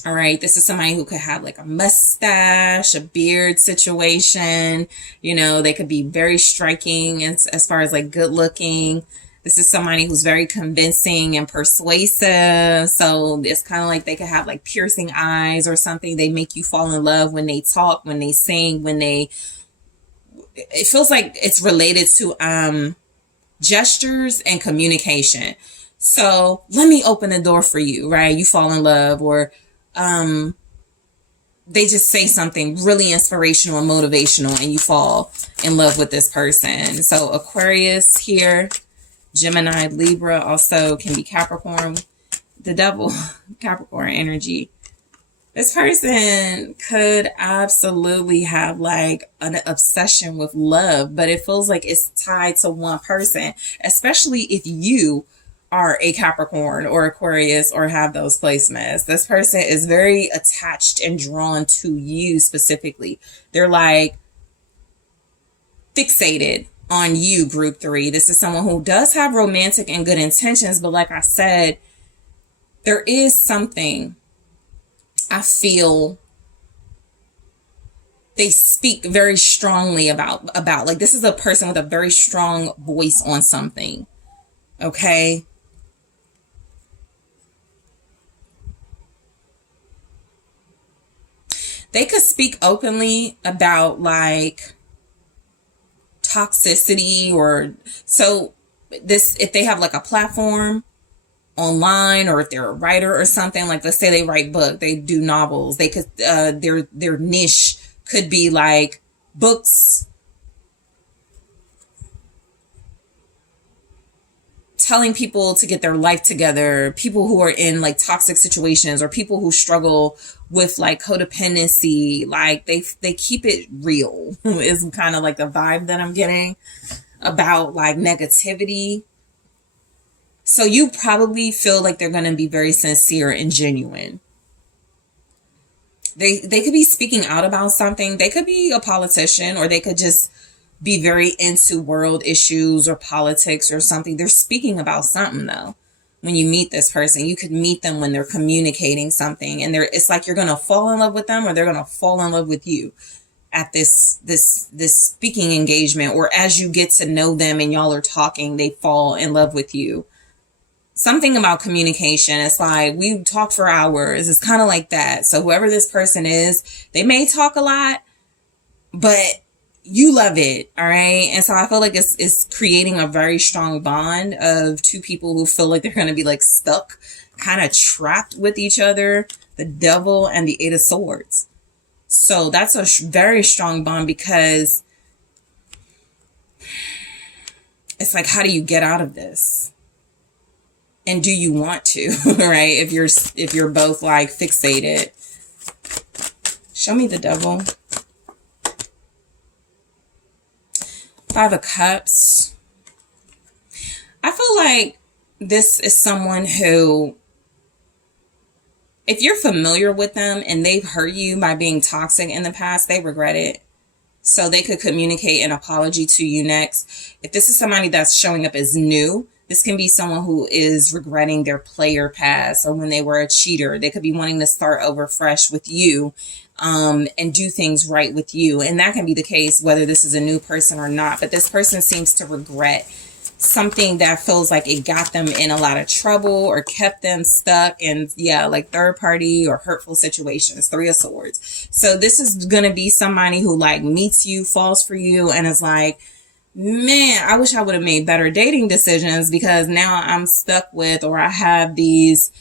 All right, this is somebody who could have like a mustache, a beard situation. They could be very striking as far as like good looking. This is somebody who's very convincing and persuasive. So it's kind of like they could have like piercing eyes or something. They make you fall in love when they talk, when they sing, it feels like it's related to gestures and communication. So let me open the door for you, right? You fall in love, or they just say something really inspirational and motivational, and you fall in love with this person. So Aquarius here, Gemini, Libra, also can be Capricorn. The Devil, Capricorn energy. This person could absolutely have like an obsession with love, but it feels like it's tied to one person, especially if you are a Capricorn or Aquarius or have those placements. This person is very attached and drawn to you specifically. They're like fixated on you, group 3. This is someone who does have romantic and good intentions, but like I said, there is something I feel they speak very strongly about. Like, this is a person with a very strong voice on something. Okay? They could speak openly about like toxicity, or so this, if they have like a platform online, or if they're a writer or something, like let's say they write books, they do novels, they could their niche could be like books telling people to get their life together, people who are in like toxic situations, or people who struggle with like codependency. Like they keep it real is kind of like the vibe that I'm getting about like negativity. So you probably feel like they're going to be very sincere and genuine. They could be speaking out about something. They could be a politician, or they could just be very into world issues or politics or something. They're speaking about something though. when you meet this person. You could meet them when they're communicating something, and it's like you're going to fall in love with them, or they're going to fall in love with you at this speaking engagement, or as you get to know them and y'all are talking, they fall in love with you. Something about communication. It's like we talk for hours. It's kind of like that. So whoever this person is, they may talk a lot, but you love it. All right. And so I feel like it's creating a very strong bond of two people who feel like they're going to be like stuck, kind of trapped with each other, the Devil and the Eight of Swords. So that's a very strong bond, because it's like, how do you get out of this? And do you want to, right? If you're both like fixated. Show me the Devil. Five of Cups. I feel like this is someone who, if you're familiar with them and they've hurt you by being toxic in the past, they regret it. So they could communicate an apology to you next. If this is somebody that's showing up as new, this can be someone who is regretting their player past, or when they were a cheater. They could be wanting to start over fresh with you, and do things right with you. And that can be the case whether this is a new person or not. But this person seems to regret something that feels like it got them in a lot of trouble or kept them stuck in, like third party or hurtful situations. Three of Swords. So this is going to be somebody who like meets you, falls for you, and is like, man, I wish I would have made better dating decisions, because now I'm stuck with, or I have these,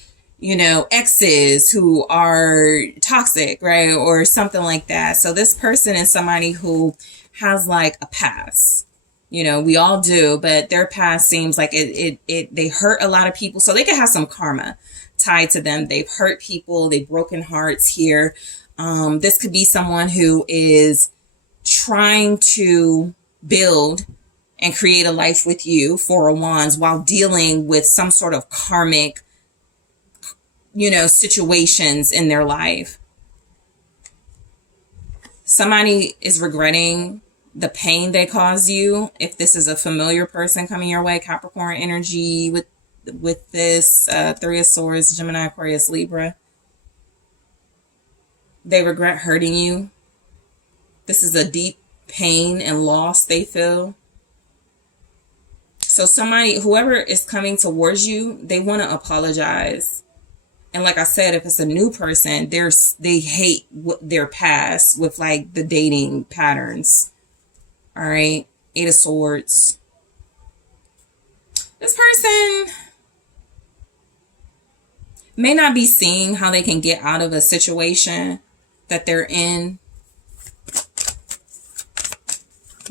exes who are toxic, right? Or something like that. So this person is somebody who has like a past. We all do, but their past seems like they hurt a lot of people. So they could have some karma tied to them. They've hurt people. They've broken hearts here. This could be someone who is trying to build and create a life with you, Four of Wands, while dealing with some sort of karmic, situations in their life. Somebody is regretting the pain they caused you. If this is a familiar person coming your way, Capricorn energy with this Three of Swords, Gemini, Aquarius, Libra. They regret hurting you. This is a deep pain and loss they feel. So somebody, whoever is coming towards you, they want to apologize. And like I said, if it's a new person, they hate their past with like the dating patterns. All right. Eight of Swords. This person may not be seeing how they can get out of a situation that they're in.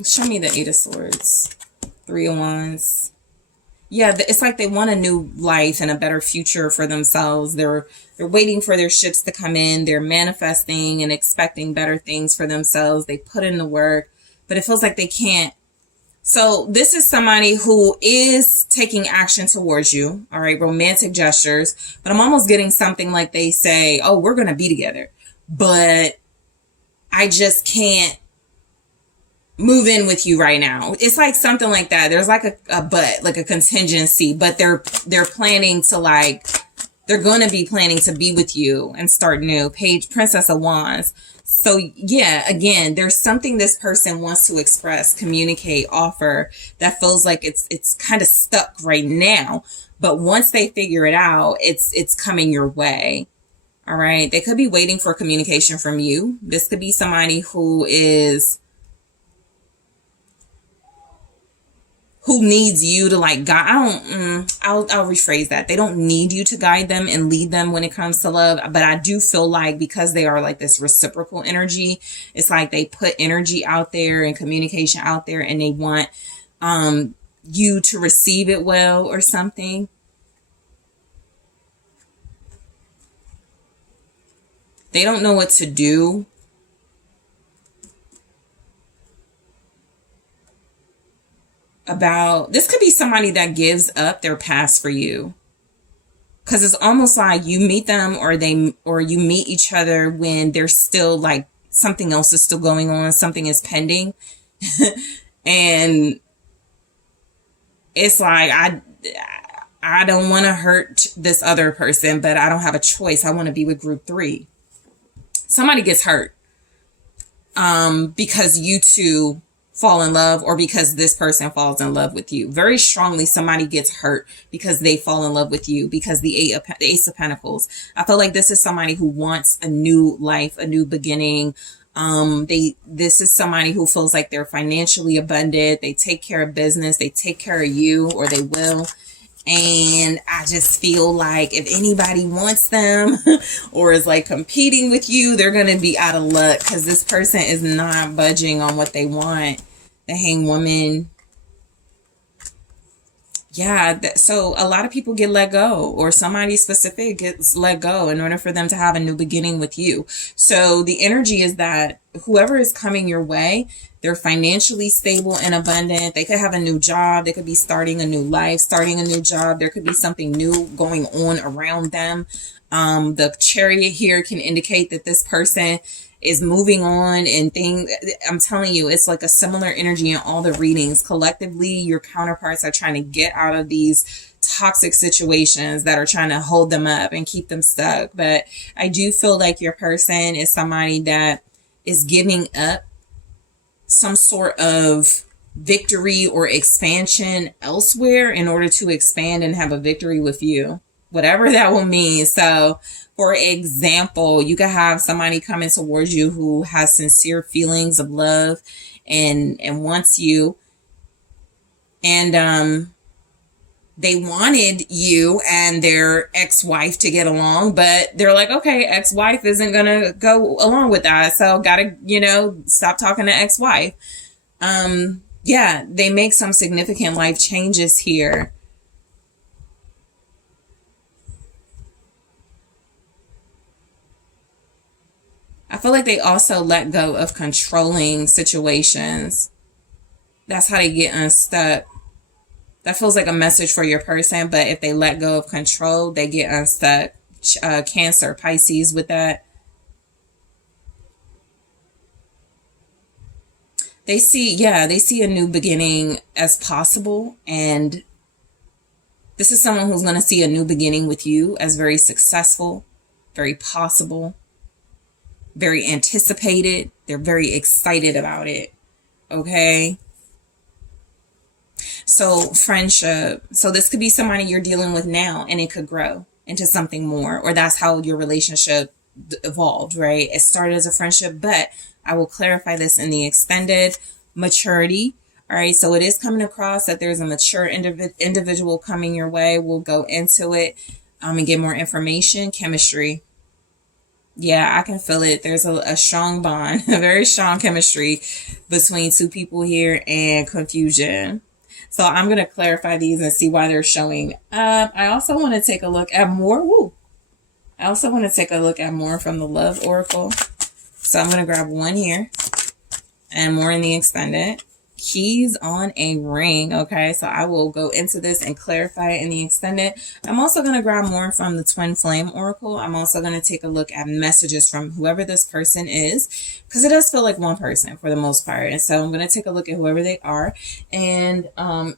Show me the Eight of Swords. Three of Wands. Yeah, it's like they want a new life and a better future for themselves. They're waiting for their ships to come in. They're manifesting and expecting better things for themselves. They put in the work, but it feels like they can't. So this is somebody who is taking action towards you. All right, romantic gestures. But I'm almost getting something like they say, oh, we're going to be together, but I just can't move in with you right now. It's like something like that. There's like a but, like a contingency, but they're planning to they're going to be planning to be with you and start new. Princess of Wands. So yeah, again, there's something this person wants to express, communicate, offer that feels like it's kind of stuck right now. But once they figure it out, it's coming your way. All right. They could be waiting for communication from you. This could be somebody who needs you to guide. I'll rephrase that. They don't need you to guide them and lead them when it comes to love. But I do feel like because they are like this reciprocal energy, it's like they put energy out there and communication out there, and they want you to receive it well or something. They don't know what to do. This could be somebody that gives up their past for you, because it's almost like you meet them or you meet each other when there's still like something else is still going on, something is pending. And it's like I I don't want to hurt this other person, but I don't have a choice. I want to be with group 3. Somebody gets hurt because you two fall in love, or because this person falls in love with you. Very strongly, somebody gets hurt because they fall in love with you, because the Ace of Pentacles. I feel like this is somebody who wants a new life, a new beginning. This is somebody who feels like they're financially abundant. They take care of business. They take care of you, or they will. And I just feel like if anybody wants them or is like competing with you, they're going to be out of luck, because this person is not budging on what they want. The Hanged Woman. Yeah, so a lot of people get let go, or somebody specific gets let go in order for them to have a new beginning with you. So the energy is that whoever is coming your way, they're financially stable and abundant. They could have a new job. They could be starting a new life, starting a new job. There could be something new going on around them. The Chariot here can indicate that this person is moving on and things. I'm telling you, it's like a similar energy in all the readings. Collectively, your counterparts are trying to get out of these toxic situations that are trying to hold them up and keep them stuck. But I do feel like your person is somebody that is giving up some sort of victory or expansion elsewhere in order to expand and have a victory with you, whatever that will mean. So for example, you could have somebody coming towards you who has sincere feelings of love and wants you, and they wanted you and their ex-wife to get along, but they're like, okay, ex-wife isn't gonna go along with that, so gotta, stop talking to ex-wife. Yeah, they make some significant life changes here. I feel like they also let go of controlling situations. That's how they get unstuck. That feels like a message for your person, but if they let go of control, they get unstuck. Cancer, Pisces with that. They see a new beginning as possible, and this is someone who's going to see a new beginning with you as very successful, very possible, very anticipated. They're very excited about it. Okay. So friendship. So this could be somebody you're dealing with now, and it could grow into something more, or that's how your relationship evolved, right? It started as a friendship, but I will clarify this in the extended. Maturity. All right. So it is coming across that there's a mature individual coming your way. We'll go into it and get more information. Chemistry. Yeah, I can feel it. There's a strong bond, a very strong chemistry between two people here, and confusion. So I'm going to clarify these and see why they're showing up. I also want to take a look at more. I also want to take a look at more from the Love Oracle. So I'm going to grab one here and more in the extended. Keys on a ring. Okay, so I will go into this and clarify it in the extended. I'm also going to grab more from the Twin Flame Oracle. I'm also going to take a look at messages from whoever this person is, because it does feel like one person for the most part. And so I'm going to take a look at whoever they are, and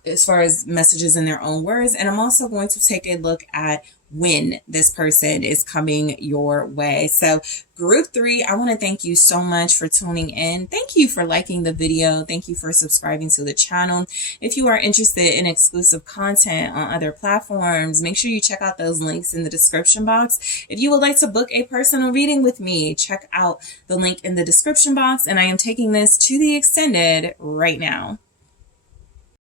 as far as messages in their own words. And I'm also going to take a look at when this person is coming your way. So group 3, I want to thank you so much for tuning in. Thank you for liking the video. Thank you for subscribing to the channel. If you are interested in exclusive content on other platforms, make sure you check out those links in the description box. If you would like to book a personal reading with me, check out the link in the description box. And I am taking this to the extended right now.